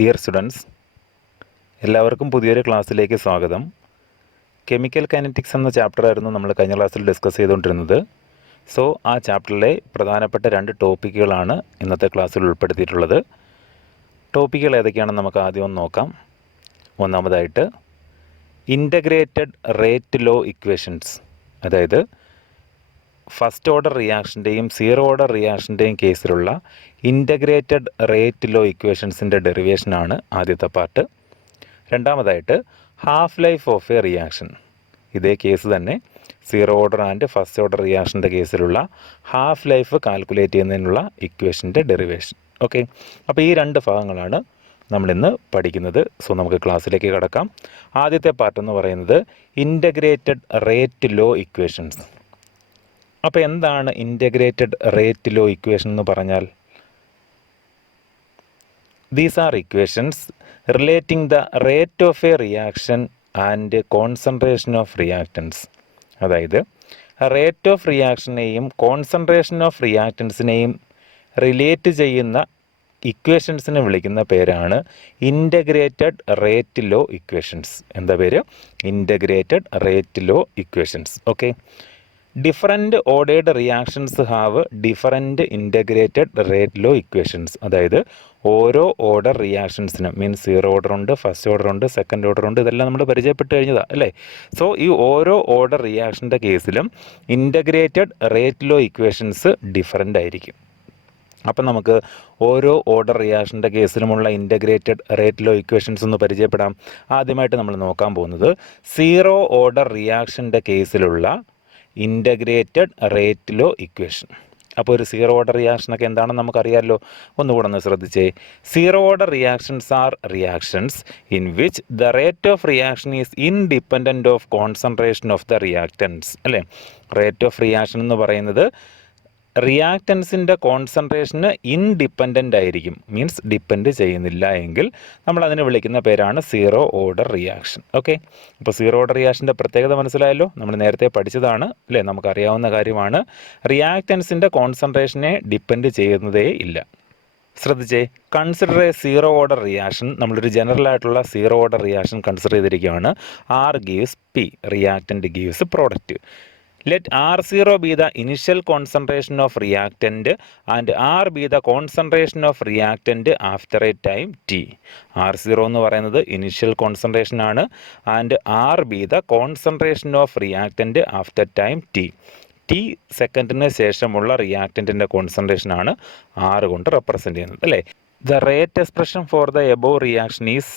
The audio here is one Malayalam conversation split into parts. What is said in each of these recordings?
ഡിയർ സ്റ്റുഡൻസ്, എല്ലാവർക്കും പുതിയൊരു ക്ലാസ്സിലേക്ക് സ്വാഗതം. കെമിക്കൽ കൈനറ്റിക്സ് എന്ന ചാപ്റ്ററായിരുന്നു നമ്മൾ കഴിഞ്ഞ ക്ലാസ്സിൽ ഡിസ്കസ് ചെയ്തുകൊണ്ടിരുന്നത്. സോ ആ ചാപ്റ്ററിലെ പ്രധാനപ്പെട്ട 2 ടോപ്പിക്കുകളാണ് ഇന്നത്തെ ക്ലാസ്സിൽ ഉൾപ്പെടുത്തിയിട്ടുള്ളത്. ടോപ്പിക്കുകൾ ഏതൊക്കെയാണെന്ന് നമുക്ക് ആദ്യം ഒന്ന് നോക്കാം. ഒന്നാമതായിട്ട് ഇൻ്റഗ്രേറ്റഡ് റേറ്റ് ലോ ഇക്വേഷൻസ്, അതായത് ഫസ്റ്റ് ഓർഡർ റിയാക്ഷൻ്റെയും സീറോ ഓർഡർ റിയാക്ഷൻ്റെയും കേസിലുള്ള ഇൻ്റഗ്രേറ്റഡ് റേറ്റ് ലോ ഇക്വേഷൻസിൻ്റെ ഡെറിവേഷനാണ് ആദ്യത്തെ പാർട്ട്. രണ്ടാമതായിട്ട് half life of a reaction, ഇതേ കേസ് തന്നെ zero order and first order റിയാക്ഷൻ്റെ കേസിലുള്ള ഹാഫ് ലൈഫ് കാൽക്കുലേറ്റ് ചെയ്യുന്നതിനുള്ള ഇക്വേഷൻ്റെ ഡെറിവേഷൻ. ഓക്കെ, അപ്പോൾ ഈ 2 ഭാഗങ്ങളാണ് നമ്മളിന്ന് പഠിക്കുന്നത്. സോ നമുക്ക് ക്ലാസ്സിലേക്ക് കടക്കാം. ആദ്യത്തെ പാർട്ട് എന്ന് പറയുന്നത് ഇൻ്റഗ്രേറ്റഡ് റേറ്റ് ലോ ഇക്വേഷൻസ്. അപ്പോൾ എന്താണ് ഇൻ്റഗ്രേറ്റഡ് റേറ്റ് ലോ ഇക്വേഷൻ എന്ന് പറഞ്ഞാൽ? These are equations relating the rate of a reaction and concentration of reactants. അതായത് റേറ്റ് ഓഫ് റിയാക്ഷനെയും കോൺസെൻട്രേഷൻ ഓഫ് റിയാക്റ്റൻസിനെയും റിലേറ്റ് ചെയ്യുന്ന ഇക്വേഷൻസിനെ വിളിക്കുന്ന പേരാണ് ഇൻ്റഗ്രേറ്റഡ് റേറ്റ് ലോ ഇക്വേഷൻസ്. എന്താ പേര്? Integrated rate law equations. Okay, different ordered reactions have different integrated rate law equations. അതായത് ഓരോ ഓർഡർ റിയാക്ഷൻസിനും, മീൻസ് സീറോ ഓർഡർ ഉണ്ട്, ഫസ്റ്റ് ഓർഡർ ഉണ്ട്, സെക്കൻഡ് ഓർഡർ ഉണ്ട്, ഇതെല്ലാം നമ്മൾ പരിചയപ്പെട്ട് കഴിഞ്ഞതാണ് അല്ലേ? സോ ഈ ഓരോ ഓർഡർ റിയാക്ഷൻ്റെ കേസിലും integrated rate law equations different ആയിരിക്കും. അപ്പം നമുക്ക് ഓരോ ഓർഡർ റിയാക്ഷൻ്റെ കേസിലുമുള്ള ഇൻ്റഗ്രേറ്റഡ് റേറ്റ് ലോ ഇക്വേഷൻസ് ഒന്ന് പരിചയപ്പെടാം. ആദ്യമായിട്ട് നമ്മൾ നോക്കാൻ പോകുന്നത് സീറോ ഓർഡർ റിയാക്ഷൻ്റെ കേസിലുള്ള ഇൻ്റഗ്രേറ്റഡ് റേറ്റ് ലോ ഇക്വേഷൻ. അപ്പോൾ ഒരു സീറോ ഓർഡർ റിയാക്ഷനൊക്കെ എന്താണെന്ന് നമുക്കറിയാമല്ലോ. ഒന്നുകൂടെ ഒന്ന് ശ്രദ്ധിച്ചേ. Zero order reactions R reactions in which the rate of reaction is independent of concentration of the reactance. അല്ലേ, റേറ്റ് ഓഫ് റിയാക്ഷൻ എന്ന് പറയുന്നത് റിയാക്റ്റൻസിൻ്റെ കോൺസെൻട്രേഷന് ഇൻഡിപെൻഡൻ്റ് ആയിരിക്കും, മീൻസ് ഡിപ്പെൻഡ് ചെയ്യുന്നില്ല എങ്കിൽ നമ്മൾ അതിനെ വിളിക്കുന്ന പേരാണ് സീറോ ഓർഡർ റിയാക്ഷൻ. ഓക്കെ, അപ്പോൾ സീറോ ഓർഡർ റിയാക്ഷൻ്റെ പ്രത്യേകത മനസ്സിലായല്ലോ. നമ്മൾ നേരത്തെ പഠിച്ചതാണ് അല്ലേ, നമുക്കറിയാവുന്ന കാര്യമാണ്. റിയാക്റ്റൻസിൻ്റെ കോൺസെൻട്രേഷനെ ഡിപ്പെൻഡ് ചെയ്യുന്നതേ ഇല്ല. ശ്രദ്ധിച്ചേ, consider a zero order reaction. നമ്മളൊരു ജനറൽ ആയിട്ടുള്ള സീറോ ഓർഡർ റിയാക്ഷൻ കൺസിഡർ ചെയ്തിരിക്കുകയാണ്. R gives P, reactant gives product. Let R0 be the initial concentration of reactant and R be the concentration of reactant after a time t. R0 എന്ന് പറയുന്നത് ഇനിഷ്യൽ കോൺസെൻട്രേഷൻ ആണ്, and R be the concentration of reactant after time t. T സെക്കൻഡിന് ശേഷമുള്ള റിയാക്റ്റൻറ്റിൻ്റെ കോൺസെൻട്രേഷൻ ആണ് R കൊണ്ട് റെപ്രസെൻ്റ് ചെയ്യുന്നത് അല്ലേ. The rate expression for the above reaction is,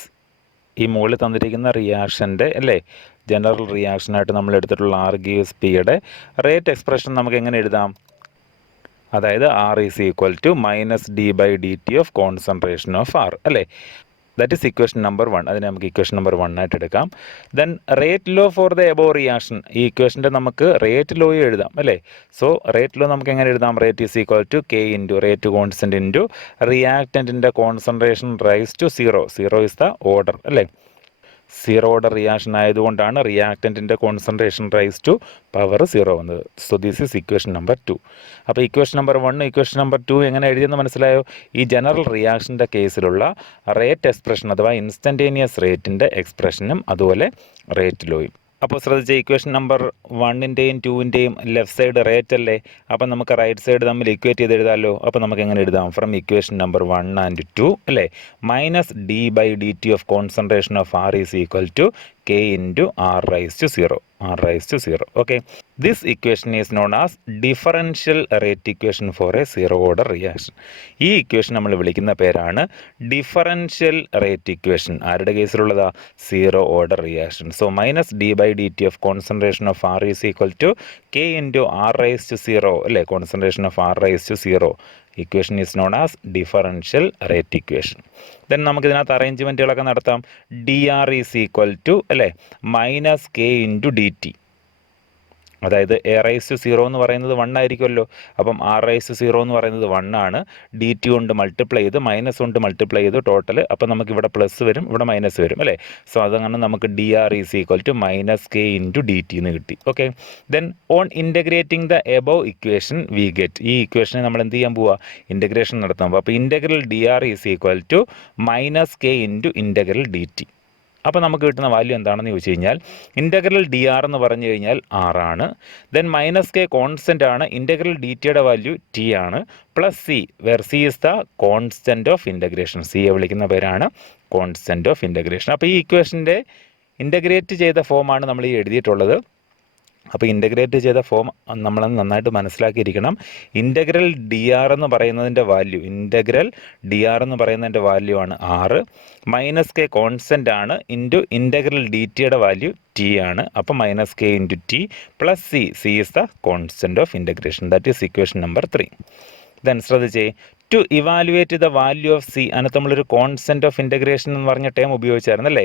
ഈ മുകളിൽ തന്നിരിക്കുന്ന റിയാക്ഷൻ്റെ അല്ലേ ജനറൽ റിയാക്ഷനായിട്ട് നമ്മൾ എടുത്തിട്ടുള്ള ആർ ഗീവ്സ് പിയുടെ റേറ്റ് എക്സ്പ്രഷൻ നമുക്ക് എങ്ങനെ എഴുതാം? അതായത് R is equal to minus D by D T of concentration of R അല്ലേ. That is equation number 1. അതിനെ നമുക്ക് ഇക്വേഷൻ നമ്പർ 1 ആയിട്ട് എടുക്കാം. Then rate law for the above reaction, ഈ ഇക്വേഷൻ്റെ നമുക്ക് റേറ്റ് ലോയും എഴുതാം അല്ലേ. സോ റേറ്റ് ലോ നമുക്ക് എങ്ങനെ എഴുതാം? Rate is equal to K into rate constant into റിയാക്റ്റൻറ്റിൻ്റെ concentration raise to zero. Zero is the order അല്ലേ. സീറോ ഓർഡർ റിയാക്ഷൻ ആയതുകൊണ്ടാണ് റിയാക്റ്റൻറ്റിൻ്റെ കോൺസെൻട്രേഷൻ റൈസ് ടു പവർ 0 വന്നത്. So this is equation number 2. അപ്പോൾ ഇക്വേഷൻ നമ്പർ 1 ഇക്വേഷൻ നമ്പർ 2 എങ്ങനെ എഴുതിയെന്ന് മനസ്സിലായോ? ഈ ജനറൽ റിയാക്ഷൻ്റെ കേസിലുള്ള റേറ്റ് എക്സ്പ്രഷൻ അഥവാ ഇൻസ്റ്റൻറ്റേനിയസ് റേറ്റിൻ്റെ എക്സ്പ്രഷനും അതുപോലെ റേറ്റ് ലോയും. അപ്പോൾ ശ്രദ്ധിച്ച ഇക്വേഷൻ നമ്പർ 1ൻ്റെയും 2ൻ്റെയും ലെഫ്റ്റ് സൈഡ് റേറ്റ് അല്ലേ. അപ്പം നമുക്ക് റൈറ്റ് സൈഡ് തമ്മിൽ ഇക്വേറ്റ് ചെയ്ത് എഴുതാമല്ലോ. അപ്പോൾ നമുക്ക് എങ്ങനെ എഴുതാം? ഫ്രം ഇക്വേഷൻ നമ്പർ 1 and 2 അല്ലേ, minus D by D T of concentration of R is equal to K into R raise to 0. R raise to 0. Okay, this equation is known as differential rate equation for a zero order reaction. ഈ ഇക്വേഷൻ നമ്മൾ വിളിക്കുന്ന പേരാണ് ഡിഫറൻഷ്യൽ റേറ്റ് ഇക്വേഷൻ. ആരുടെ കേസിലുള്ളതാ? Zero order reaction. So minus D by D T of concentration of R is equal to K into R raise to 0 അല്ലേ. Concentration of R raise to 0 equation is known as differential rate equation. Then നമുക്കിതിനകത്ത് അറേഞ്ച്മെൻറ്റുകളൊക്കെ നടത്താം. D R is equal to അല്ലേ minus K into D T. അതായത് എ റൈസ് ടു 0 എന്ന് പറയുന്നത് 1 ആയിരിക്കുമല്ലോ. അപ്പം ആർ റൈസ് ടു 0 എന്ന് പറയുന്നത് 1 ആണ്. ഡി ടി കൊണ്ട് മൾട്ടിപ്ലൈ ചെയ്ത് മൈനസ് കൊണ്ട് മൾട്ടിപ്ലൈ ചെയ്ത് ടോട്ടൽ, അപ്പം നമുക്ക് ഇവിടെ പ്ലസ് വരും, ഇവിടെ മൈനസ് വരും അല്ലേ. സോ അതങ്ങനെ നമുക്ക് D R is equal to minus K into D T എന്ന് കിട്ടി. Okay, then on integrating the above equation we get, ഈ ഇക്വേഷനെ നമ്മൾ എന്ത് ചെയ്യാൻ പോവുക, ഇൻ്റഗ്രേഷൻ നടത്താൻ പോവുക. അപ്പോൾ integral D R is equal to minus K into integral D T. അപ്പോൾ നമുക്ക് കിട്ടുന്ന വാല്യൂ എന്താണെന്ന് ചോദിച്ചു കഴിഞ്ഞാൽ ഇൻ്റഗ്രൽ ഡി ആർ എന്ന് പറഞ്ഞു കഴിഞ്ഞാൽ ആറാണ്. ദെൻ മൈനസ് കെ കോൺസ്റ്റൻ്റ് ആണ്, ഇൻ്റഗ്രൽ ഡി ടിയുടെ വാല്യൂ ടി ആണ്, plus C where C is the constant of integration. സിയെ വിളിക്കുന്ന പേരാണ് കോൺസ്റ്റൻ്റ് ഓഫ് ഇൻ്റഗ്രേഷൻ. അപ്പോൾ ഈ ഇക്വേഷൻ്റെ ഇൻ്റഗ്രേറ്റ് ചെയ്ത ഫോമാണ് നമ്മൾ ഈ എഴുതിയിട്ടുള്ളത്. അപ്പോൾ ഇൻ്റഗ്രേറ്റ് ചെയ്ത ഫോം നമ്മൾ നന്നായിട്ട് മനസ്സിലാക്കിയിരിക്കണം. ഇൻ്റഗ്രൽ ഡി ആർ എന്ന് പറയുന്നതിൻ്റെ വാല്യൂ, ഇൻ്റഗ്രൽ ഡി ആർ എന്ന് പറയുന്നതിൻ്റെ വാല്യൂ ആണ് 6, മൈനസ് കെ കോൺസ്റ്റൻ്റ് ആണ്, ഇൻറ്റു ഇൻ്റഗ്രൽ ഡി ടിയുടെ വാല്യൂ ടി ആണ്. അപ്പോൾ minus K into T plus C, C is the constant of integration. That is equation number 3. Then ശ്രദ്ധിച്ചേ, to evaluate the value of C, അതിനകത്ത് നമ്മളൊരു കോൺസ്റ്റൻ്റ് ഓഫ് ഇൻ്റഗ്രേഷൻ എന്ന് പറഞ്ഞ ടേം ഉപയോഗിച്ചായിരുന്നല്ലേ.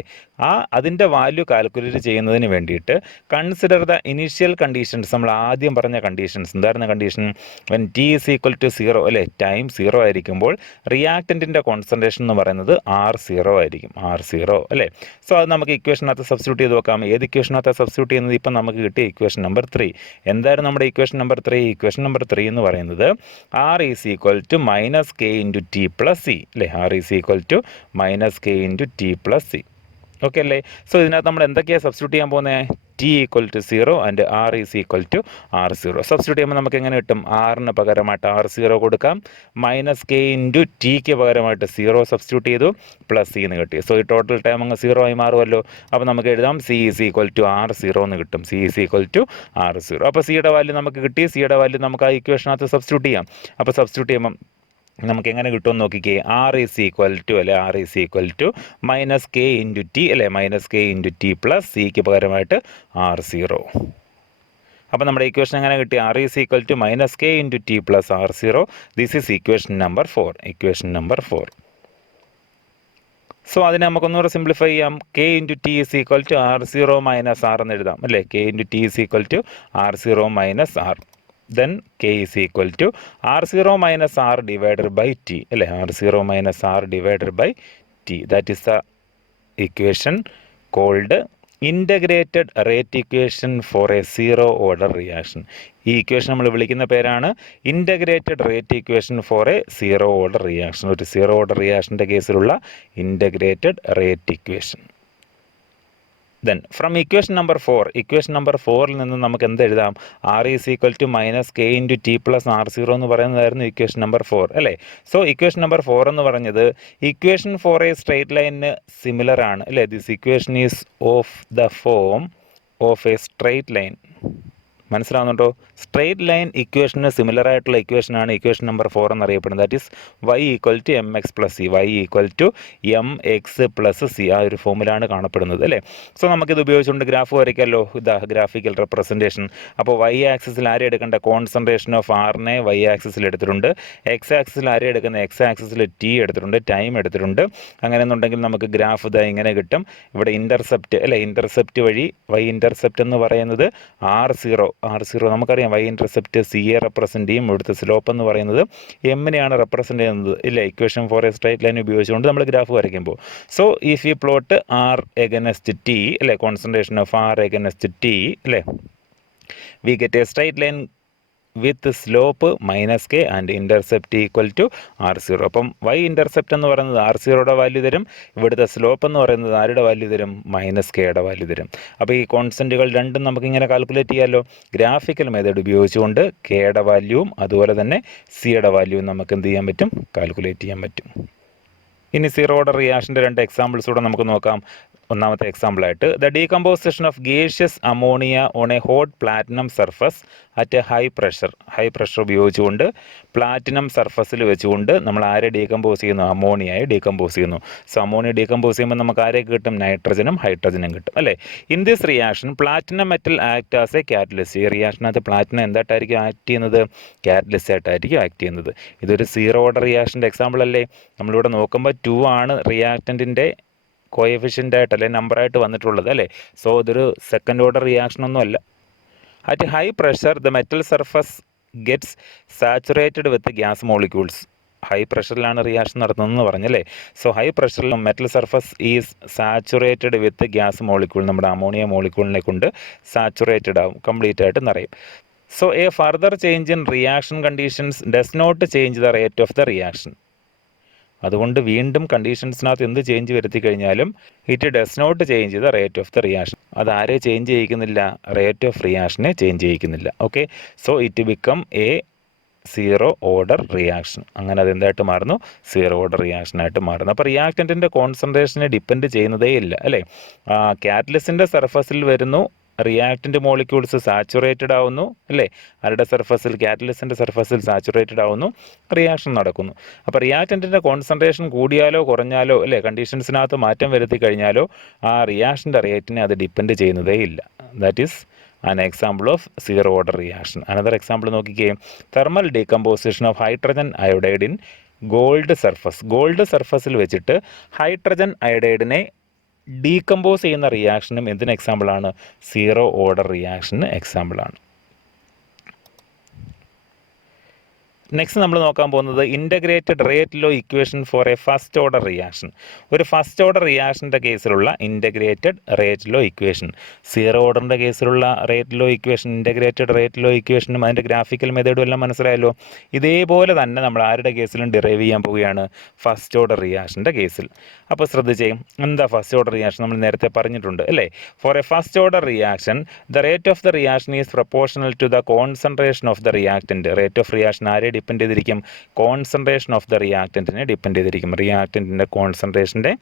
അതിൻ്റെ വാല്യൂ കാൽക്കുലേറ്റ് ചെയ്യുന്നതിന് വേണ്ടിയിട്ട് കൺസിഡർ ദ ഇനീഷ്യൽ കണ്ടീഷൻസ്, നമ്മൾ ആദ്യം പറഞ്ഞ കണ്ടീഷൻസ്. എന്തായിരുന്നു condition? When T is equal to 0 അല്ലേ, ടൈം 0 ആയിരിക്കുമ്പോൾ റിയാക്റ്റൻറ്റിൻ്റെ കോൺസെൻട്രേഷൻ എന്ന് പറയുന്നത് R0 ആയിരിക്കും, R0 അല്ലേ. സോ അത് നമുക്ക് ഇക്വേഷനകത്ത് സബ്സ്റ്റിറ്റ്യൂട്ട് ചെയ്ത് നോക്കാം. ഏത് ഇക്വേഷനകത്ത് സബ്സ്റ്റിറ്റ്യൂട്ട് ചെയ്യുന്നത്? ഇപ്പം നമുക്ക് കിട്ടിയ ഇക്വേഷൻ നമ്പർ 3. എന്തായിരുന്നു നമ്മുടെ ഇക്വേഷൻ നമ്പർ 3? ഇക്വേഷൻ നമ്പർ 3 എന്ന് പറയുന്നത് R is equal to minus K into T plus C അല്ലേ. R is equal to minus K into T plus C. Okay അല്ലേ. സോ ഇതിനകത്ത് നമ്മൾ എന്തൊക്കെയാണ് സബ്സ്റ്റിറ്റ്യൂട്ട് ചെയ്യാൻ പോകുന്നത്? T equal to 0 and R is equal to R0. Substitute ചെയ്യുമ്പോൾ നമുക്ക് എങ്ങനെ കിട്ടും? ആറിന് പകരമായിട്ട് R0 കൊടുക്കാം, മൈനസ് കെ ഇൻറ്റു ടിക്ക് പകരമായിട്ട് 0 സബ്സ്റ്റിറ്റ്യൂട്ട് ചെയ്തു, പ്ലസ് സി എന്ന് കിട്ടി. സോ ഈ ടോട്ടൽ ടൈം അങ്ങ് 0 ആയി മാറുമല്ലോ. അപ്പോൾ നമുക്ക് എഴുതാം C is equal to R0 എന്ന് കിട്ടും. C is equal to R0. അപ്പോൾ സിയുടെ വാല്യൂ നമുക്ക് കിട്ടി. സിയുടെ വാല്യൂ നമുക്ക് ആ ഇക്വേഷനകത്ത് സബ്സ്റ്റിറ്റ്യൂട്ട് ചെയ്യാം. അപ്പോൾ സബ്സ്റ്റിറ്റ്യൂട്ട് ചെയ്യുമ്പം നമുക്ക് എങ്ങനെ കിട്ടുമെന്ന് നോക്കിക്കേ. ആർ ഈസ് ഈക്വൽ ടു അല്ലെ, R is equal to minus K into T അല്ലെ, minus K into T plus സിക്ക് പകരമായിട്ട് R0. അപ്പോൾ നമ്മുടെ ഇക്വേഷൻ എങ്ങനെ കിട്ടി? R is equal to minus K into T plus R0. This is equation number 4. Equation number 4. So അതിനെ നമുക്കൊന്നുകൂടെ സിംപ്ലിഫൈ ചെയ്യാം. K into T is equal to R0 minus R എന്ന് എഴുതാം അല്ലേ. K into T is equal to R0 minus R. Then k is equal to R0 minus R divided by T അല്ലേ, R0 minus R divided by T. That is the equation called integrated rate equation for a zero order reaction. ഈ ഇക്വേഷൻ നമ്മൾ വിളിക്കുന്ന പേരാണ് integrated rate equation for a zero order reaction. ഒരു സീറോ ഓർഡർ റിയാക്ഷൻ്റെ കേസിലുള്ള integrated rate equation. Then from equation number 4, equation number 4ൽ നിന്ന് നമുക്ക് എന്ത് എഴുതാം? R is equal to minus K into T plus R0 എന്ന് പറയുന്നതായിരുന്നു ഇക്വേഷൻ നമ്പർ 4 അല്ലേ. സോ ഇക്വേഷൻ നമ്പർ 4 എന്ന് പറഞ്ഞത് ഇക്വേഷൻ ഫോർ എ സ്ട്രെയിറ്റ് ലൈനിന് സിമിലർ ആണ് അല്ലേ. This equation is of the form of a straight line. മനസ്സിലാവുന്നുണ്ടോ? സ്ട്രെയിറ്റ് ലൈൻ ഇക്വേഷന് സിമിലർ ആയിട്ടുള്ള ഇക്വേഷനാണ് ഇക്വേഷൻ നമ്പർ 4 എന്നറിയപ്പെടുന്നത്. That is y equal to M X plus C, Y equal to M X plus C. ആ ഒരു ഫോമിലാണ് കാണപ്പെടുന്നത് അല്ലേ. സോ നമുക്കിത് ഉപയോഗിച്ചുകൊണ്ട് ഗ്രാഫ് വരയ്ക്കാമല്ലോ. ഇതാ ഗ്രാഫിക്കൽ റെപ്രസെൻറ്റേഷൻ. അപ്പോൾ വൈ ആക്സിസിൽ ആരെ എടുക്കേണ്ട? കോൺസെൻട്രേഷൻ ഓഫ് ആറിനെ വൈ ആക്സിസിൽ എടുത്തിട്ടുണ്ട്. എക്സ് ആക്സിസിൽ ആരെ എടുക്കുന്നത്? എക്സ് ആക്സിസിൽ ടി എടുത്തിട്ടുണ്ട്, ടൈം എടുത്തിട്ടുണ്ട്. അങ്ങനെയെന്നുണ്ടെങ്കിൽ നമുക്ക് ഗ്രാഫ് ഇതാ ഇങ്ങനെ കിട്ടും. ഇവിടെ ഇൻ്റർസെപ്റ്റ് അല്ലേ, ഇൻ്റർസെപ്റ്റ് വഴി വൈ ഇൻ്റർസെപ്റ്റ് എന്ന് പറയുന്നത് R0 നമുക്കറിയാം. വൈ ഇൻ്റർസെപ്റ്റ് സിയെ റെപ്രസെൻറ്റ് ചെയ്യും. ഇവിടുത്തെ സ്ലോപ്പ് എന്ന് പറയുന്നത് എമ്മിനെയാണ് റെപ്രസെൻറ്റ് ചെയ്യുന്നത് ഇല്ല. Equation for a straight line ഉപയോഗിച്ചുകൊണ്ട് നമ്മൾ ഗ്രാഫ് വരയ്ക്കുമ്പോൾ. So if you plot R against T അല്ലേ, concentration of R against T അല്ലേ, we get a straight line with slope minus K and intercept equal to R0. അപ്പം വൈ ഇൻ്റർസെപ്റ്റ് എന്ന് പറയുന്നത് R0യുടെ വാല്യൂ തരും. ഇവിടുത്തെ സ്ലോപ്പ് എന്ന് പറയുന്നത് ആരുടെ വാല്യൂ തരും? മൈനസ് കെയുടെ വാല്യൂ തരും. അപ്പോൾ ഈ കോൺസ്റ്റൻറ്റുകൾ രണ്ടും നമുക്കിങ്ങനെ കാൽക്കുലേറ്റ് ചെയ്യാമല്ലോ. ഗ്രാഫിക്കൽ മെത്തേഡ് ഉപയോഗിച്ചുകൊണ്ട് കെയുടെ വാല്യൂവും അതുപോലെ തന്നെ സിയുടെ വാല്യൂവും നമുക്ക് എന്ത് ചെയ്യാൻ പറ്റും? കാൽക്കുലേറ്റ് ചെയ്യാൻ പറ്റും. ഇനി സീറോ ഓർഡർ റിയാക്ഷൻ്റെ 2 എക്സാമ്പിൾസ് കൂടെ നമുക്ക് നോക്കാം. ഒന്നാമത്തെ എക്സാമ്പിളായിട്ട് the decomposition of gaseous ammonia on a hot platinum surface at a high pressure ഉപയോഗിച്ചുകൊണ്ട് പ്ലാറ്റിനം സർഫസിൽ വെച്ചുകൊണ്ട് നമ്മൾ ആരെ ഡീകമ്പോസ് ചെയ്യുന്നു? അമോണിയയെ ഡീകമ്പോസ് ചെയ്യുന്നു. സോ അമോണിയ ഡീകമ്പോസ് ചെയ്യുമ്പോൾ നമുക്ക് ആരെയൊക്കെ കിട്ടും? നൈട്രജനും ഹൈഡ്രജനും കിട്ടും അല്ലേ. In this reaction platinum metal act as a catalyst. ഈ റിയാക്ഷനകത്ത് പ്ലാറ്റിനം എന്തായിട്ടായിരിക്കും ആക്ട് ചെയ്യുന്നത്? കാറ്റലിസ്റ്റ് ആയിട്ടായിരിക്കും ആക്ട് ചെയ്യുന്നത്. ഇതൊരു സീറോ ഓർഡർ റിയാക്ഷൻ്റെ എക്സാമ്പിൾ അല്ലേ. നമ്മളിവിടെ നോക്കുമ്പോൾ 2 ആണ് റിയാക്റ്റൻറ്റിൻ്റെ കോഎഫിഷ്യൻ്റ് ആയിട്ട് അല്ലെ നമ്പറായിട്ട് വന്നിട്ടുള്ളത് അല്ലേ. സോ ഇതൊരു സെക്കൻഡ് ഓർഡർ റിയാക്ഷൻ ഒന്നും അല്ല. At high pressure, the metal surface gets saturated with gas molecules. High പ്രഷറിലാണ് റിയാക്ഷൻ നടത്തുന്നതെന്ന് പറഞ്ഞല്ലേ. സോ ഹൈ പ്രഷറിൽ metal surface is saturated with gas molecule, നമ്മുടെ അമോണിയ മോളിക്യൂളിനെ കൊണ്ട് സാച്ചുറേറ്റഡ് ആവും, കംപ്ലീറ്റ് ആയിട്ട് നിറയും. So a further change in reaction conditions does not change the rate of the reaction. അതുകൊണ്ട് വീണ്ടും കണ്ടീഷൻസിനകത്ത് എന്ത് ചേഞ്ച് വരുത്തി കഴിഞ്ഞാലും it does not change the rate of the reaction. അതാരെ ചേഞ്ച് ചെയ്യിക്കുന്നില്ല? റേറ്റ് ഓഫ് റിയാക്ഷനെ ചേഞ്ച് ചെയ്യിക്കുന്നില്ല. Okay, so it become A zero order reaction. അങ്ങനെ അതെന്തായിട്ട് മാറുന്നു? സീറോ ഓർഡർ റിയാക്ഷനായിട്ട് മാറുന്നു. അപ്പോൾ റിയാക്റ്റൻറ്റിൻ്റെ കോൺസെൻട്രേഷനെ ഡിപ്പെൻഡ് ചെയ്യുന്നതേ ഇല്ല അല്ലേ. കാറ്റലിസ്റ്റിൻ്റെ സർഫസിൽ വരുന്നു, റിയാക്റ്റൻ്റ് മോളിക്യൂൾസ് സാച്ചുറേറ്റഡ് ആവുന്നു അല്ലേ, ആരുടെ സർഫസിൽ? കാറ്റലിസ്റ്റിൻ്റെ സർഫസിൽ സാച്ചുറേറ്റഡ് ആവുന്നു, റിയാക്ഷൻ നടക്കുന്നു. അപ്പോൾ റിയാക്റ്റൻറ്റിൻ്റെ കോൺസെൻട്രേഷൻ കൂടിയാലോ കുറഞ്ഞാലോ അല്ലേ, കണ്ടീഷൻസിനകത്ത് മാറ്റം വരുത്തി കഴിഞ്ഞാലോ ആ റിയാക്ഷൻ്റെ റേറ്റിനെ അത് ഡിപ്പെൻഡ് ചെയ്യുന്നതേ ഇല്ല. That is an example of zero order reaction. Another example നോക്കിക്കേ, thermal decomposition of hydrogen iodide in gold surface. Gold സർഫസിൽ വെച്ചിട്ട് ഹൈഡ്രജൻ അയോഡൈഡിനെ ഡീകമ്പോസ് ചെയ്യുന്ന റിയാക്ഷനും എന്തിന് എക്സാമ്പിളാണ്? സീറോ ഓർഡർ റിയാക്ഷന് എക്സാമ്പിളാണ്. നെക്സ്റ്റ് നമ്മൾ നോക്കാൻ പോകുന്നത് integrated rate law equation for a first order reaction. ഒരു ഫസ്റ്റ് ഓർഡർ റിയാക്ഷൻ്റെ കേസിലുള്ള integrated rate law equation. Zero ഓർഡറിൻ്റെ കേസിലുള്ള rate law equation, integrated rate law ഇക്വേഷനും അതിൻ്റെ ഗ്രാഫിക്കൽ മെത്തേഡും എല്ലാം മനസ്സിലായല്ലോ. ഇതേപോലെ തന്നെ നമ്മൾ ആരുടെ കേസിലും ഡിറൈവ് ചെയ്യാൻ പോവുകയാണ്? ഫസ്റ്റ് ഓർഡർ റിയാക്ഷൻ്റെ കേസിൽ. അപ്പോൾ ശ്രദ്ധിച്ചേ, എന്താ ഫസ്റ്റ് ഓർഡർ റിയാക്ഷൻ? നമ്മൾ നേരത്തെ പറഞ്ഞിട്ടുണ്ട് അല്ലേ. For a first order reaction the rate of the reaction is proportional to the concentration of the reactant. Rate of reaction ആരെ ഡിപ്പെൻഡ് ചെയ്തിരിക്കും? കോൺസെൻട്രേഷൻ ഓഫ് ദ റിയാക്റ്റൻറ്റിനെ ഡിപ്പെൻഡ് ചെയ്തിരിക്കും. റിയാക്റ്റൻറ്റിൻ്റെ കോൺസെൻട്രേഷൻ്റെ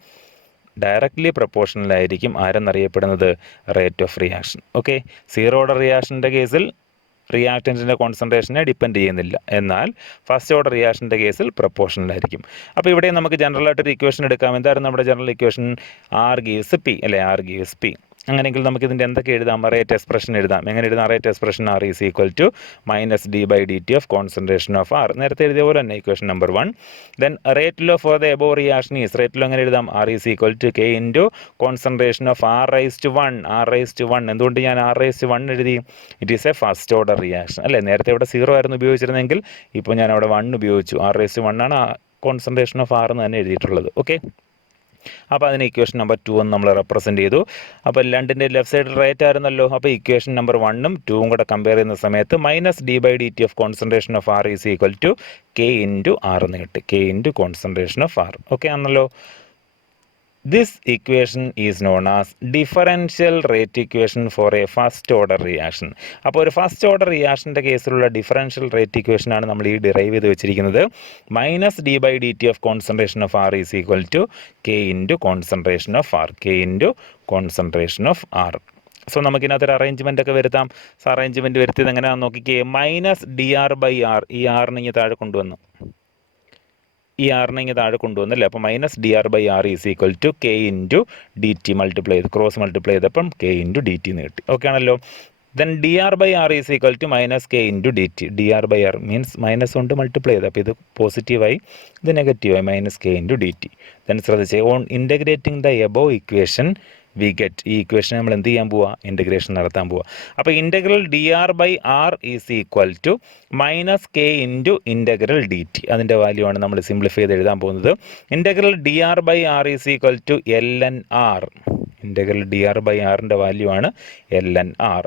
ഡയറക്റ്റ്ലി പ്രൊപ്പോർഷണൽ ആയിരിക്കും ആരെന്നറിയപ്പെടുന്നത്? Rate of reaction. Okay, zero order റിയാക്ഷൻ്റെ കേസിൽ റിയാക്റ്റൻറ്റിൻ്റെ കോൺസെൻട്രേഷനെ ഡിപ്പെൻഡ് ചെയ്യുന്നില്ല, എന്നാൽ ഫസ്റ്റ് ഓർഡർ റിയാക്ഷൻ്റെ കേസിൽ പ്രൊപ്പോർഷണൽ ആയിരിക്കും. അപ്പോൾ ഇവിടെ നമുക്ക് ജനറലായിട്ടൊരു ഇക്വേഷൻ എടുക്കാം. എന്തായിരുന്നു നമ്മുടെ general equation? R gives P അല്ലേ, ആർ ഗീവ്സ് പി. അങ്ങനെയെങ്കിൽ നമുക്ക് ഇതിൻ്റെ എന്തൊക്കെ എഴുതാം? റേറ്റ് എക്സ്പ്രഷൻ എഴുതാം. എങ്ങനെ എഴുതാം rate expression? R is equal to minus D by D T of concentration of R. നേരത്തെ എഴുതിയ പോലെ തന്നെ equation number 1. Then rate law for the above reaction is, rate law എങ്ങനെ എഴുതാം? R is equal to K into concentration of R raise to 1. R raise to 1. എന്തുകൊണ്ട് ഞാൻ ആർ റൈസ് ടു 1 എഴുതി? It is a first order reaction അല്ലേ. നേരത്തെ ഇവിടെ 0 ആയിരുന്നു ഉപയോഗിച്ചിരുന്നെങ്കിൽ ഇപ്പോൾ ഞാൻ അവിടെ 1 ഉപയോഗിച്ചു. ആർ റൈസ് ടു 1 ആണ് കോൺസെൻട്രേഷൻ ഓഫ് ആർ എന്ന് തന്നെ എഴുതിയിട്ടുള്ളത്. ഓക്കെ, അപ്പോൾ അതിന് ഇക്വേഷൻ നമ്പർ 2 എന്ന് നമ്മൾ റെപ്രസെൻറ്റ് ചെയ്തു. അപ്പോൾ രണ്ടിൻ്റെ ലെഫ്റ്റ് സൈഡിൽ റേറ്റ് ആയിരുന്നല്ലോ. അപ്പോൾ ഇക്വേഷൻ നമ്പർ 1ഉം 2ഉം കൂടെ കമ്പയർ ചെയ്യുന്ന സമയത്ത് minus D by D T of concentration of R is equal to K into R എന്ന് കിട്ടി. K into concentration of R. Okay ആണല്ലോ. This equation is known as differential rate equation for a first order reaction. അപ്പോൾ ഒരു ഫസ്റ്റ് ഓർഡർ റിയാക്ഷൻ്റെ കേസിലുള്ള ഡിഫറൻഷ്യൽ റേറ്റ് ഇക്വേഷൻ ആണ് നമ്മൾ ഈ ഡിറൈവ് ചെയ്ത് വെച്ചിരിക്കുന്നത്. Minus D by D T of concentration of R is equal to K into concentration of R. K into concentration of R. So നമുക്കിതിനകത്തൊരു അറേഞ്ച്മെൻ്റ് ഒക്കെ വരുത്താം. സോ അറേഞ്ച്മെൻറ്റ് വരുത്തിയത് എങ്ങനെയാണെന്ന് നോക്കിക്കേ. Minus D R by R, ഈ ആറിന് ഇങ്ങനെ താഴെ കൊണ്ടുവന്നു, ഈ ആറിനെ ഇങ്ങനെ താഴെ കൊണ്ടുവന്നല്ലേ. അപ്പോൾ minus D R by R is equal to K into D T multiply ചെയ്ത്, ക്രോസ് മൾട്ടിപ്ലൈ ചെയ്തപ്പം കെ ഇൻറ്റു ഡി ടി എന്ന് കിട്ടി. ഓക്കെ ആണല്ലോ. Then D R by R is equal to minus K into D T. D R by R means minus കൊണ്ട് മൾട്ടിപ്ലൈ ചെയ്ത്, അപ്പോൾ ഇത് പോസിറ്റീവായി ഇത് നെഗറ്റീവായി, minus K into D T. Then ശ്രദ്ധിച്ചേ, on integrating the above equation we get, ഈ ഇക്വേഷൻ നമ്മൾ എന്ത് ചെയ്യാൻ പോവുക? ഇൻ്റഗ്രേഷൻ നടത്താൻ പോവുക. അപ്പോൾ integral D R by R is equal to minus K into integral D T. അതിൻ്റെ വാല്യൂ ആണ് നമ്മൾ സിംപ്ലിഫൈ ചെയ്ത് എഴുതാൻ പോകുന്നത്. Integral D R by R is equal to L N R. Integral D R by ആറിൻ്റെ വാല്യൂ ആണ് L N R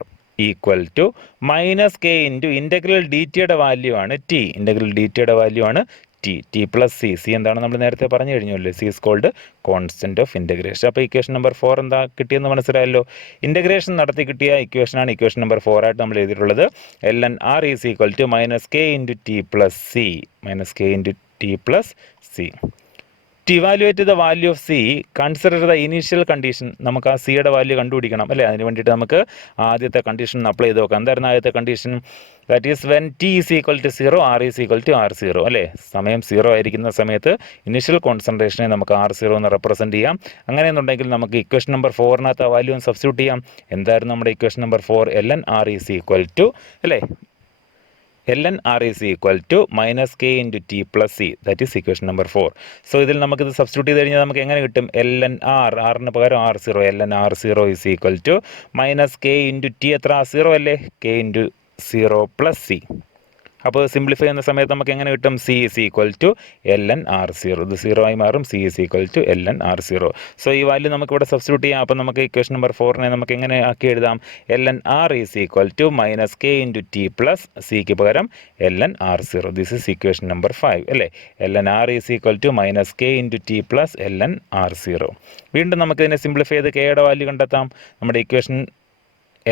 equal to minus K into integral D ടിയുടെ വാല്യൂ ആണ് ടി. ഇൻ്റഗ്രൽ ഡി ടിയുടെ വാല്യൂ ആണ് T. T plus C. C എന്താണ് നമ്മൾ നേരത്തെ പറഞ്ഞു കഴിഞ്ഞല്ലേ, C is called constant of integration. അപ്പോൾ ഇക്വേഷൻ നമ്പർ 4 എന്താ കിട്ടിയെന്ന് മനസ്സിലായല്ലോ. ഇൻ്റഗ്രേഷൻ നടത്തി കിട്ടിയ ഇക്വേഷനാണ് ഇക്വേഷൻ നമ്പർ 4 ആയിട്ട് നമ്മൾ എഴുതിയിട്ടുള്ളത്. L N R is equal to minus K into T plus C. Minus K into T plus C. To evaluate the value of C, consider the initial condition. നമുക്ക് ആ സിയുടെ വാല്യൂ കണ്ടുപിടിക്കണം അല്ലേ. അതിന് വേണ്ടിയിട്ട് നമുക്ക് ആദ്യത്തെ കണ്ടീഷൻ അപ്ലൈ ചെയ്ത് നോക്കാം. എന്തായിരുന്നു ആദ്യത്തെ condition? That is when T is equal to 0, R is equal to R 0 അല്ലേ. സമയം 0 ആയിരിക്കുന്ന സമയത്ത് ഇനിഷ്യൽ കോൺസെൻട്രേഷനെ നമുക്ക് ആർ 0 എന്ന് റെപ്രസെൻറ്റ് ചെയ്യാം. അങ്ങനെയെന്നുണ്ടെങ്കിൽ നമുക്ക് ഇക്വേഷൻ നമ്പർ 4-നകത്ത് ആ വാല്യൂ സബ്സ്റ്റിറ്റ്യൂട്ട് ചെയ്യാം. എന്തായിരുന്നു നമ്മുടെ equation number 4? L N R is equal to അല്ലേ, ln r is equal to minus k into t plus c. That is equation number 4. So ഇതിൽ നമുക്കിത് സബ്സ്റ്റിറ്റ്യൂട്ട് ചെയ്ത് കഴിഞ്ഞാൽ നമുക്ക് എങ്ങനെ കിട്ടും? ln r, r-ന് പകരം r0, ln r0 is equal to minus k into t എത്ര? 0 അല്ലേ? k into 0 plus c. അപ്പോൾ സിംപ്ലിഫൈ ചെയ്യുന്ന സമയത്ത് നമുക്ക് എങ്ങനെ കിട്ടും? C is equal to ln r0. ഇത് 0 ആയി മാറും. C is equal to ln r0. So ഈ വാല്യൂ നമുക്ക് ഇവിടെ സബ്സ്റ്റിറ്റ്യൂട്ട് ചെയ്യാം. അപ്പോൾ നമുക്ക് ഇക്വേഷൻ നമ്പർ 4നെ നമുക്ക് എങ്ങനെ ആക്കി എഴുതാം? ln r is equal to minus K into T plus സിക്ക് പകരം ln r0. This is equation number 5 അല്ലേ? ln r is equal to minus K into T plus ln r0. വീണ്ടും നമുക്കിതിനെ സിംപ്ലിഫൈ ചെയ്ത് കെയുടെ വാല്യൂ കണ്ടെത്താം. നമ്മുടെ equation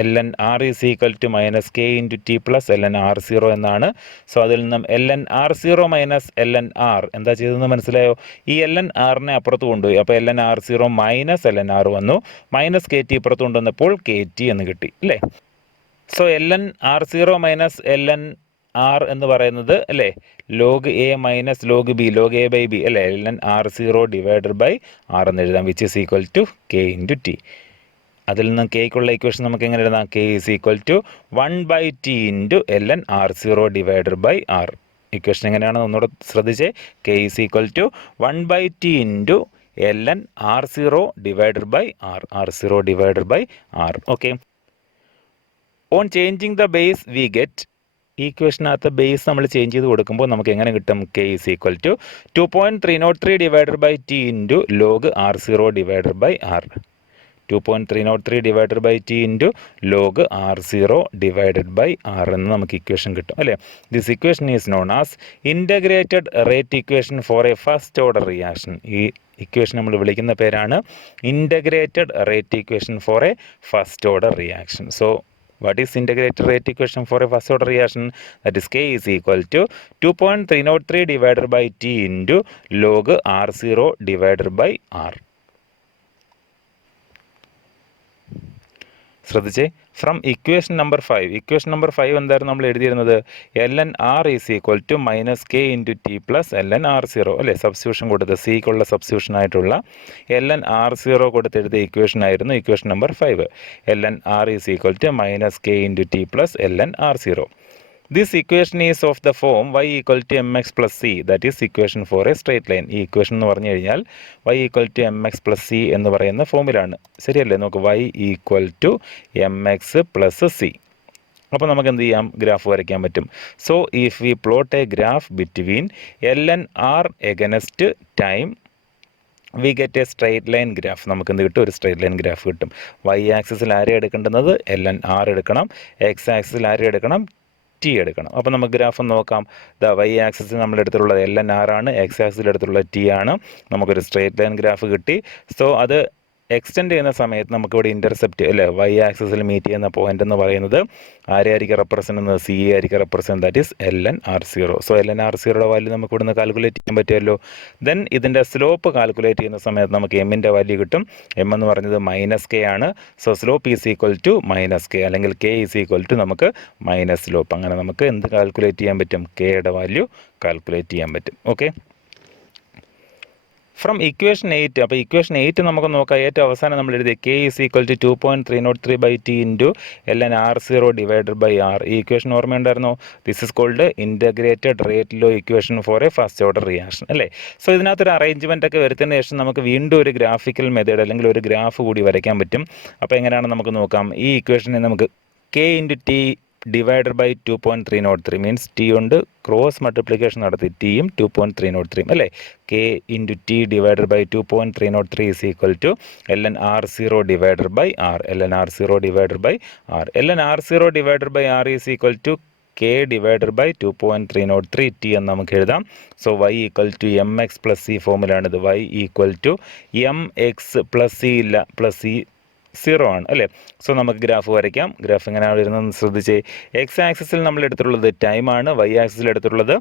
ln r is equal to minus k into t plus ln r0 എന്നാണ്. സോ അതിൽ നിന്നും ln r0 minus ln r എന്താ ചെയ്തതെന്ന് മനസ്സിലായോ? ഈ ln r-നെ അപ്പുറത്ത് കൊണ്ടുപോയി. അപ്പോൾ ln r0 minus ln r വന്നു. മൈനസ് കെ ടി ഇപ്പുറത്ത് കൊണ്ടുവന്നപ്പോൾ കെ ടി എന്ന് കിട്ടി അല്ലേ? So ln r0 minus ln r എന്ന് പറയുന്നത് അല്ലേ log A minus log B, log A by B അല്ലേ? ln r0 divided by r എന്ന് എഴുതാം, which is equal to K into T. അതിൽ നിന്ന് കേക്കുള്ള ഇക്വേഷൻ നമുക്ക് എങ്ങനെ എഴുതാം? K is equal to 1/t into ln r0 divided by R. Equation എങ്ങനെയാണ് ഒന്നുകൂടെ ശ്രദ്ധിച്ചേ. K is equal to 1/t into ln r0 divided by R, r0 divided by ആർ. Okay. On changing the base we get, ഈ ഇക്വേഷനകത്ത് ബേസ് നമ്മൾ ചേഞ്ച് ചെയ്ത് കൊടുക്കുമ്പോൾ നമുക്ക് എങ്ങനെ കിട്ടും? K is equal to 2.303 divided by T into log r0 divided by R. 2.303 divided by T into log r0 divided by R എന്ന് നമുക്ക് ഇക്വേഷൻ കിട്ടും അല്ലേ? This equation is known as integrated rate equation for a first order reaction. ഈ ഇക്വേഷൻ നമ്മൾ വിളിക്കുന്ന പേരാണ് integrated rate equation for a first order reaction. So what is integrated rate equation for a first order reaction? That is k is equal to 2.303 divided by t into log r0 divided by r. ശ്രദ്ധിച്ചേ. From equation number 5, equation number 5 എന്തായിരുന്നു നമ്മൾ എഴുതിയിരുന്നത്? ln r is equal to minus K into T plus ln r0 അല്ലേ? സബ്സ്റ്റിറ്റ്യൂഷൻ കൊടുത്ത് സിക്കുള്ള സബ്സ്റ്റിറ്റ്യൂഷൻ ആയിട്ടുള്ള ln r0 കൊടുത്ത് എഴുതിയ ഇക്വേഷൻ ആയിരുന്നു equation number 5. ln r is equal to minus K into T plus ln r0. This equation is of the form y equal to mx plus c, that is equation for a straight line. ഈ ഇക്വേഷൻ എന്ന് പറഞ്ഞു കഴിഞ്ഞാൽ y equal to mx plus c എന്ന് പറയുന്ന ഫോമിലാണ്. ശരിയല്ലേ? നമുക്ക് y equal to mx plus c. അപ്പോൾ നമുക്ക് എന്ത് ചെയ്യാം? ഗ്രാഫ് വരയ്ക്കാൻ പറ്റും. So if we plot A graph between ln r against time we get a straight line graph. നമുക്ക് എന്ത് കിട്ടും? ഒരു സ്ട്രൈറ്റ് ലൈൻ ഗ്രാഫ് കിട്ടും. y ആക്സിസിൽ ആരെ എടുക്കേണ്ടത്? ln r എടുക്കണം. x ആക്സിസിൽ ആരെ എടുക്കണം? ടി എടുക്കണം. അപ്പോൾ നമുക്ക് ഗ്രാഫ് നോക്കാം. y ആക്സിസിൽ നമ്മൾ എടുത്തിട്ടുള്ളത് ln r ആണ്, x ആക്സിസിൽ എടുത്തിട്ടുള്ളത് ടി ആണ്. നമുക്കൊരു സ്ട്രേറ്റ് ലൈൻ ഗ്രാഫ് കിട്ടി. സോ അത് എക്സ്റ്റെൻഡ് ചെയ്യുന്ന സമയത്ത് നമുക്കിവിടെ ഇൻ്റർസെപ്റ്റ് അല്ലേ y ആക്സിസിൽ മീറ്റ് ചെയ്യുന്ന പോയിന്റ് എന്ന് പറയുന്നത് ആരെയായിരിക്കും റെപ്രസെൻ്റ് ചെയ്യുന്നത്? സി ആയിരിക്കും represent, that is ln r0. So ln r0യുടെ വാല്യൂ നമുക്ക് ഇവിടുന്ന് കാൽക്കുലേറ്റ് ചെയ്യാൻ പറ്റുമല്ലോ. ദെൻ ഇതിൻ്റെ സ്ലോപ്പ് കാൽക്കുലേറ്റ് ചെയ്യുന്ന സമയത്ത് നമുക്ക് എമ്മിൻ്റെ വാല്യൂ കിട്ടും. എം എന്ന് പറഞ്ഞത് മൈനസ് കെ ആണ്. So slope is equal to minus K, അല്ലെങ്കിൽ കെ ഈസ് ഈക്വൽ ടു നമുക്ക് മൈനസ് സ്ലോപ്പ്. അങ്ങനെ നമുക്ക് എന്ത് കാൽക്കുലേറ്റ് ചെയ്യാൻ പറ്റും? കെയുടെ വാല്യൂ കാൽക്കുലേറ്റ് ചെയ്യാൻ പറ്റും. ഓക്കെ. ഫ്രം ഇക്വേഷൻ 8, അപ്പോൾ ഇക്വേഷൻ 8 നമുക്ക് നോക്കാം. ഏറ്റവും അവസാനം നമ്മൾ എഴുതിയ K is equal to 2.303 by T into ln r0 divided by R. ഈ ഇക്വേഷൻ ഓർമ്മയുണ്ടായിരുന്നോ? This is called integrated rate law equation for a first order reaction അല്ലേ? സോ ഇതിനകത്തൊരു അറേഞ്ച്മെൻ്റ് ഒക്കെ വരുത്തിയതിന് ശേഷം നമുക്ക് വീണ്ടും ഒരു ഗ്രാഫിക്കൽ മെത്തേഡ് അല്ലെങ്കിൽ ഒരു ഗ്രാഫ് കൂടി വരയ്ക്കാൻ പറ്റും. അപ്പോൾ എങ്ങനെയാണ് നമുക്ക് നോക്കാം. ഈ ഇക്വേഷനെ നമുക്ക് K into T divided by 2.303 means T കൊണ്ട് ക്രോസ് മൾട്ടിപ്ലിക്കേഷൻ നടത്തി ടിയും 2.303 അല്ലേ? K into T divided by 2.303 is equal to ln r0 divided by R. ln r0 divided by R. ln r0 divided by R is equal to K divided by 2.303 T എന്ന് നമുക്ക് എഴുതാം. So y equal to M X plus C ഫോമിലാണിത്. y equal to M X plus C ഇല്ല, പ്ലസ് സി 0 ആണ് അല്ലേ? സോ നമുക്ക് ഗ്രാഫ് വരയ്ക്കാം. ഗ്രാഫ് എങ്ങനെയാണ് വരുന്നതെന്ന് ശ്രദ്ധിച്ചേ. എക്സ് ആക്സിസിൽ നമ്മൾ എടുത്തിട്ടുള്ളത് ടൈമാണ്. y ആക്സിസിൽ എടുത്തിട്ടുള്ളത്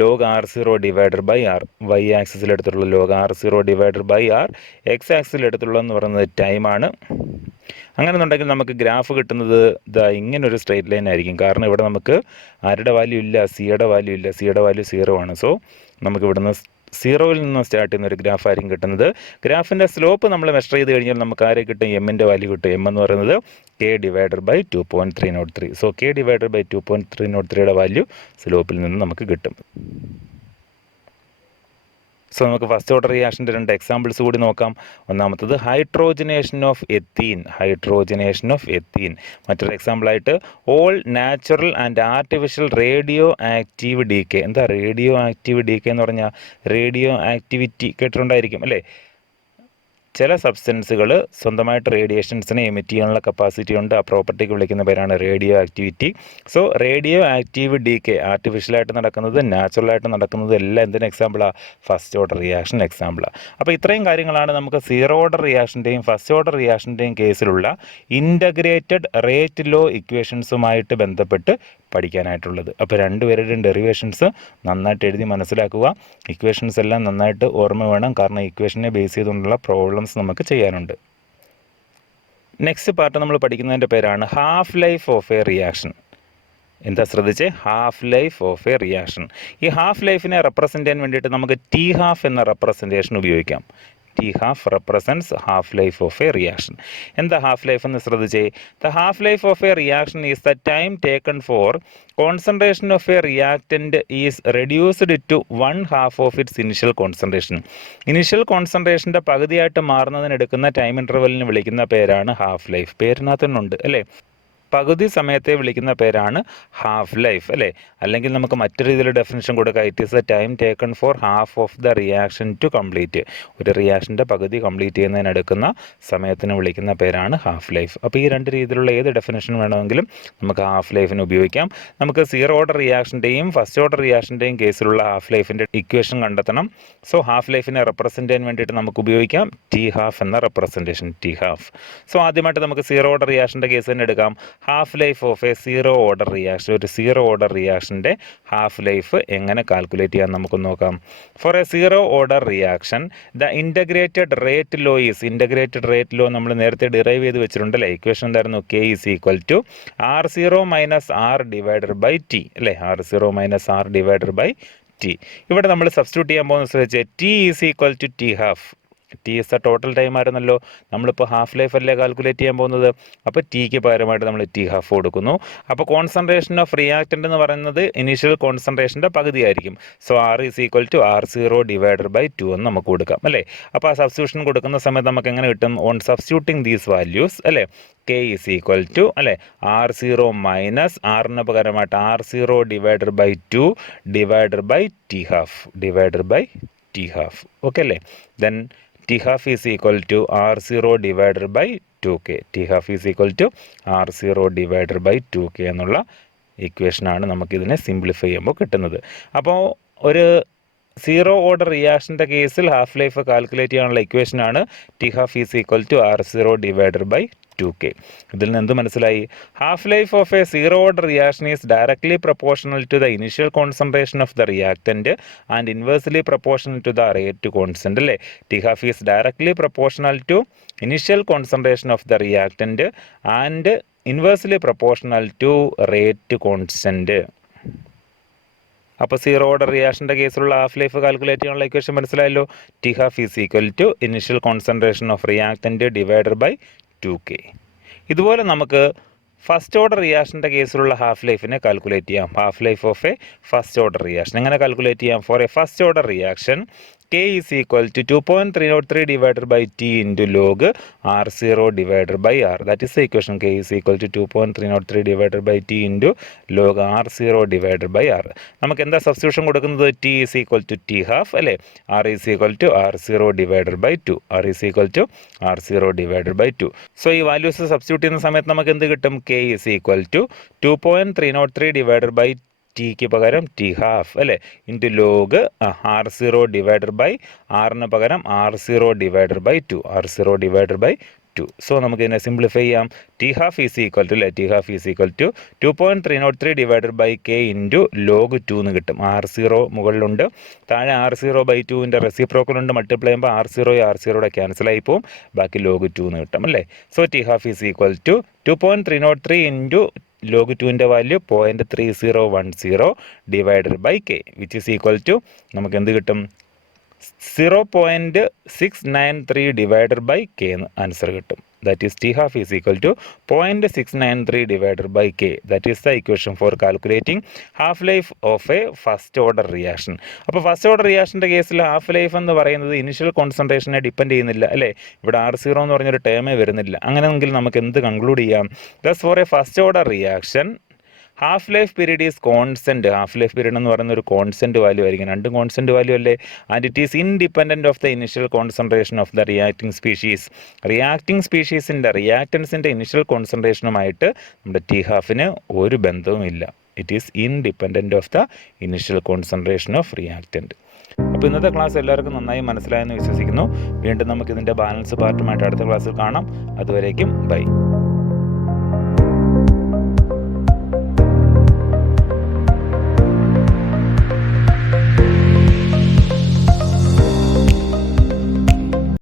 log r0 divided by R. y ആക്സിസിൽ എടുത്തിട്ടുള്ളത് log r0 divided by R. X ആക്സിസിൽ എടുത്തിട്ടുള്ളതെന്ന് പറയുന്നത് ടൈമാണ്. അങ്ങനെയെന്നുണ്ടെങ്കിൽ നമുക്ക് ഗ്രാഫ് കിട്ടുന്നത് ഇങ്ങനൊരു സ്ട്രേറ്റ് ലൈൻ ആയിരിക്കും. കാരണം ഇവിടെ നമുക്ക് ആരുടെ വാല്യൂ ഇല്ല? സിയുടെ വാല്യൂ ഇല്ല. സിയുടെ വാല്യൂ 0 ആണ്. സോ നമുക്ക് ഇവിടുന്ന് സീറോയിൽ നിന്ന് സ്റ്റാർട്ട് ചെയ്യുന്ന ഒരു ഗ്രാഫ് ആയിരിക്കും കിട്ടുന്നത്. ഗ്രാഫിൻ്റെ സ്ലോപ്പ് നമ്മൾ മെഷർ ചെയ്ത് കഴിഞ്ഞാൽ നമുക്ക് ആരെ കിട്ടും? എമ്മിൻ്റെ വാല്യൂ കിട്ടും. എം എന്ന് പറയുന്നത് k/2.303. സോ k/2.303യുടെ വാല്യൂ സ്ലോപ്പിൽ നിന്ന് നമുക്ക് കിട്ടും. സോ നമുക്ക് ഫസ്റ്റ് ഓർഡർ റിയാക്ഷൻ്റെ 2 എക്സാമ്പിൾസ് കൂടി നോക്കാം. ഒന്നാമത്തത് ഹൈഡ്രോജനേഷൻ ഓഫ് എത്തീൻ. മറ്റൊരു എക്സാമ്പിളായിട്ട് all natural and artificial radioactive decay. എന്താ റേഡിയോ ആക്റ്റീവ് ഡീകെ എന്ന് പറഞ്ഞാൽ? റേഡിയോ ആക്ടിവിറ്റി കേട്ടിട്ടുണ്ടായിരിക്കും അല്ലേ? ചില സബ്സ്റ്റൻസുകൾ സ്വന്തമായിട്ട് റേഡിയേഷൻസിനെ എമിറ്റ് ചെയ്യാനുള്ള കപ്പാസിറ്റി ഉണ്ട്. ആ പ്രോപ്പർട്ടിക്ക് വിളിക്കുന്ന പേരാണ് radioactivity. So radioactive decay ആർട്ടിഫിഷ്യലായിട്ട് നടക്കുന്നത്, നാച്ചുറലായിട്ട് നടക്കുന്നത് എല്ലാം എന്തിന് എക്സാമ്പിളാണ്? ഫസ്റ്റ് ഓർഡർ റിയാക്ഷൻ എക്സാമ്പിളാണ്. അപ്പോൾ ഇത്രയും കാര്യങ്ങളാണ് നമുക്ക് സീറോ ഓർഡർ റിയാക്ഷൻ്റെയും ഫസ്റ്റ് ഓർഡർ റിയാക്ഷൻ്റെയും കേസിലുള്ള ഇൻ്റഗ്രേറ്റഡ് റേറ്റ് ലോ ഇക്വേഷൻസുമായിട്ട് ബന്ധപ്പെട്ട് പഠിക്കാനായിട്ടുള്ളത്. അപ്പോൾ രണ്ടുപേരുടെയും ഡെറിവേഷൻസ് നന്നായിട്ട് എഴുതി മനസ്സിലാക്കുക. ഇക്വേഷൻസ് എല്ലാം നന്നായിട്ട് ഓർമ്മ വേണം, കാരണം ഇക്വേഷനെ ബേസ് ചെയ്തുകൊണ്ടുള്ള പ്രോബ്ലംസ് നമുക്ക് ചെയ്യാനുണ്ട്. നെക്സ്റ്റ് പാർട്ട് നമ്മൾ പഠിക്കുന്നതിൻ്റെ പേരാണ് half life of a reaction. എന്താ ശ്രദ്ധിച്ചേ? Half life of a reaction. ഈ ഹാഫ് ലൈഫിനെ റെപ്രസെൻ്റ് ചെയ്യാൻ വേണ്ടിയിട്ട് നമുക്ക് ടി ഹാഫ് എന്ന റെപ്രസെൻറ്റേഷൻ ഉപയോഗിക്കാം. T half represents half life of a reaction. എന്താ ഹാഫ് ലൈഫ് എന്ന് ശ്രദ്ധിച്ചേ? The half life of a reaction is the time taken for concentration of a reactant is reduced to 1/2 of its initial concentration. Initial കോൺസെൻട്രേഷൻ്റെ പകുതിയായിട്ട് മാറുന്നതിനെടുക്കുന്ന ടൈം ഇൻ്റർവെല്ലിന് വിളിക്കുന്ന പേരാണ് ഹാഫ് ലൈഫ്. പേരിനകത്ത് തന്നെ ഉണ്ട് അല്ലേ? പകുതി സമയത്തെ വിളിക്കുന്ന പേരാണ് ഹാഫ് ലൈഫ് അല്ലേ? അല്ലെങ്കിൽ നമുക്ക് മറ്റൊരു രീതിയിൽ ഡെഫിനിഷൻ കൊടുക്കാം. It is a time taken for half of the reaction to complete. ഒരു റിയാക്ഷൻ്റെ പകുതി കംപ്ലീറ്റ് ചെയ്യുന്നതിനെടുക്കുന്ന സമയത്തിന് വിളിക്കുന്ന പേരാണ് ഹാഫ് ലൈഫ്. അപ്പോൾ ഈ രണ്ട് രീതിയിലുള്ള ഏത് ഡെഫിനിഷൻ വേണമെങ്കിലും നമുക്ക് ഹാഫ് ലൈഫിന് ഉപയോഗിക്കാം. നമുക്ക് സീറോ ഓർഡർ റിയാക്ഷൻ്റെയും ഫസ്റ്റ് ഓർഡർ റിയാക്ഷൻ്റെയും കേസിലുള്ള ഹാഫ് ലൈഫിൻ്റെ ഇക്വേഷൻ കണ്ടെത്തണം. സോ ഹാഫ് ലൈഫിനെ റെപ്രസെൻ്റ് ചെയ്യാൻ വേണ്ടിയിട്ട് നമുക്ക് ഉപയോഗിക്കാം ടി ഹാഫ് എന്ന റെപ്രസെൻറ്റേഷൻ, ടി ഹാഫ്. സോ ആദ്യമായിട്ട് നമുക്ക് സീറോ ഓർഡർ റിയാക്ഷൻ്റെ കേസ് തന്നെ എടുക്കാം. Half life of a zero order reaction. ഒരു സീറോ ഓർഡർ റിയാക്ഷൻ്റെ ഹാഫ് ലൈഫ് എങ്ങനെ കാൽക്കുലേറ്റ് ചെയ്യാൻ നമുക്ക് നോക്കാം. For a zero order reaction the integrated rate law is, integrated rate law നമ്മൾ നേരത്തെ ഡിറൈവ് ചെയ്ത് വെച്ചിട്ടുണ്ടല്ലേ? ഇക്വേഷൻ എന്തായിരുന്നു? K is equal to R0 minus R divided by T അല്ലേ? R0 minus R divided by T. ഇവിടെ നമ്മൾ സബ്സ്റ്റിറ്റ്യൂട്ട് ചെയ്യാൻ പോകുന്ന ശ്രദ്ധിച്ച് T is equal to T half. T is the total time ആയിരുന്നല്ലോ. നമ്മളിപ്പോൾ ഹാഫ് ലൈഫ് അല്ലേ കാൽക്കുലേറ്റ് ചെയ്യാൻ പോകുന്നത്. അപ്പോൾ ടിക്ക് പകരമായിട്ട് നമ്മൾ ടി ഹാഫ് കൊടുക്കുന്നു. അപ്പോൾ കോൺസെൻട്രേഷൻ ഓഫ് റിയാക്റ്റൻ്റ് എന്ന് പറയുന്നത് ഇനീഷ്യൽ കോൺസെൻട്രേഷൻ്റെ പകുതിയായിരിക്കും. So R is equal to R0 divided by 2 എന്ന് നമുക്ക് കൊടുക്കാം അല്ലേ? അപ്പോൾ ആ സബ്സ്റ്റിറ്റ്യൂഷൻ കൊടുക്കുന്ന സമയത്ത് നമുക്ക് എങ്ങനെ കിട്ടും? ഓൺ സബ്സ്റ്റിറ്റ്യൂട്ടിങ് ദീസ് വാല്യൂസ് അല്ലേ, കെ ഈസ് ഈക്വൽ ടു അല്ലേ R0 മൈനസ് ആറിന് പകരമായിട്ട് R0 divided by 2 divided by T half, divided by T half. Okay അല്ലേ? Then T half is equal to R0 divided by 2k. T half is equal to R0 divided by 2k എന്നുള്ള ഇക്വേഷനാണ് നമുക്കിതിനെ സിംപ്ലിഫൈ ചെയ്യുമ്പോൾ കിട്ടുന്നത്. അപ്പോൾ ഒരു സീറോ ഓർഡർ റിയാക്ഷൻ്റെ കേസിൽ ഹാഫ് ലൈഫ് കാൽക്കുലേറ്റ് ചെയ്യാനുള്ള ഇക്വേഷനാണ് T half is equal to R0 divided by 2k. ഇതിൽ നിന്ന് എന്ത് മനസ്സിലായി? Half life of a zero order reaction is directly proportional to the initial concentration of the reactant and inversely proportional to the rate constant അല്ലേ? T half is directly proportional to initial concentration of the reactant and inversely proportional to rate constant. അപ്പോൾ സീറോ ഓർഡർ റിയാക്ഷൻ്റെ കേസിലുള്ള ഹാഫ് ലൈഫ് കാൽക്കുലേറ്റ് ചെയ്യാനുള്ള ഇക്വേഷൻ മനസ്സിലായല്ലോ. T half is equal to initial concentration of reactant divided by 2k. ഇതുപോലെ നമുക്ക് ഫസ്റ്റ് ഓർഡർ റിയാക്ഷൻ്റെ കേസിലുള്ള ഹാഫ് ലൈഫിനെ കാൽക്കുലേറ്റ് ചെയ്യാം. Half life of a first order reaction എങ്ങനെ കാൽക്കുലേറ്റ് ചെയ്യാം? For a first order reaction k is equal to 2.303 divided by t into log R0 divided by R. That is the equation. K is equal to 2.303 divided by t into log R0 divided by R. നമുക്ക് എന്താ സബ്സ്റ്റിറ്റ്യൂഷൻ കൊടുക്കുന്നത്? t is equal to t half അല്ലേ? R is equal to R0 divided by 2. R is equal to R0 divided by 2. So ഈ വാല്യൂസ് സബ്സ്റ്റിറ്റ്യൂട്ട് ചെയ്യുന്ന സമയത്ത് നമുക്ക് എന്ത് കിട്ടും? k is equal to 2.303 divided by ടിക്ക് പകരം ടി ഹാഫ് അല്ലേ into log R0 divided by ആറിന് പകരം R0 divided by 2, R0 divided by 2. So നമുക്ക് ഇതിനെ സിംപ്ലിഫൈ ചെയ്യാം. T half is equal to അല്ലേ, T half is equal to 2.303 divided by k into log 2 എന്ന് കിട്ടും. R0 മുകളിലുണ്ട്, താഴെ R0 ബൈ 2ൻ്റെ റെസിപ്രോക്കൽ ഉണ്ട്. മൾട്ടിപ്ലൈ ചെയ്യുമ്പോൾ R0 ക്യാൻസൽ ആയി പോവും, ബാക്കി ലോഗ് 2 എന്ന് കിട്ടും അല്ലേ. So T half is equal to 2.303 into log 2ൻ്റെ value 0.3010 divided by k which is equal to നമുക്ക് എന്ത് കിട്ടും? 0.693 ഡിവൈഡഡ് ബൈ കെ എന്ന് ആൻസർ കിട്ടും. That is T half is equal to 0.693 divided by K. That is the equation for calculating half life of a first order reaction. അപ്പോൾ ഫസ്റ്റ് ഓർഡർ റിയാക്ഷൻ്റെ കേസിൽ ഹാഫ് ലൈഫ് എന്ന് പറയുന്നത് ഇനിഷ്യൽ കോൺസെൻട്രേഷനെ ഡിപ്പെൻഡ് ചെയ്യുന്നില്ല അല്ലേ. ഇവിടെ R0 എന്ന് പറഞ്ഞൊരു ടേമേ വരുന്നില്ല. അങ്ങനെയെങ്കിൽ നമുക്ക് എന്ത് കൺക്ലൂഡ് ചെയ്യാം? Thus for a first order reaction half life period is constant. Half life period എന്ന് പറയുന്ന ഒരു കോൺസ്റ്റൻറ്റ് വാല്യൂ ആയിരിക്കും. രണ്ടും കോൺസ്റ്റൻറ്റ് വാല്യൂ അല്ലേ. And it is independent of the initial concentration of the reacting species. Reacting സ്പീഷീസിൻ്റെ റിയാക്റ്റൻസിൻ്റെ ഇനിഷ്യൽ കോൺസെൻട്രേഷനുമായിട്ട് നമ്മുടെ ടി ഹാഫിന് ഒരു ബന്ധവുമില്ല. It is independent of the initial concentration of reactant. അപ്പോൾ ഇന്നത്തെ ക്ലാസ് എല്ലാവർക്കും നന്നായി മനസ്സിലായെന്ന് വിശ്വസിക്കുന്നു. വീണ്ടും നമുക്കിതിൻ്റെ ബാലൻസ് പാർട്ടുമായിട്ട് അടുത്ത ക്ലാസ്സിൽ കാണാം. അതുവരേക്കും ബൈ.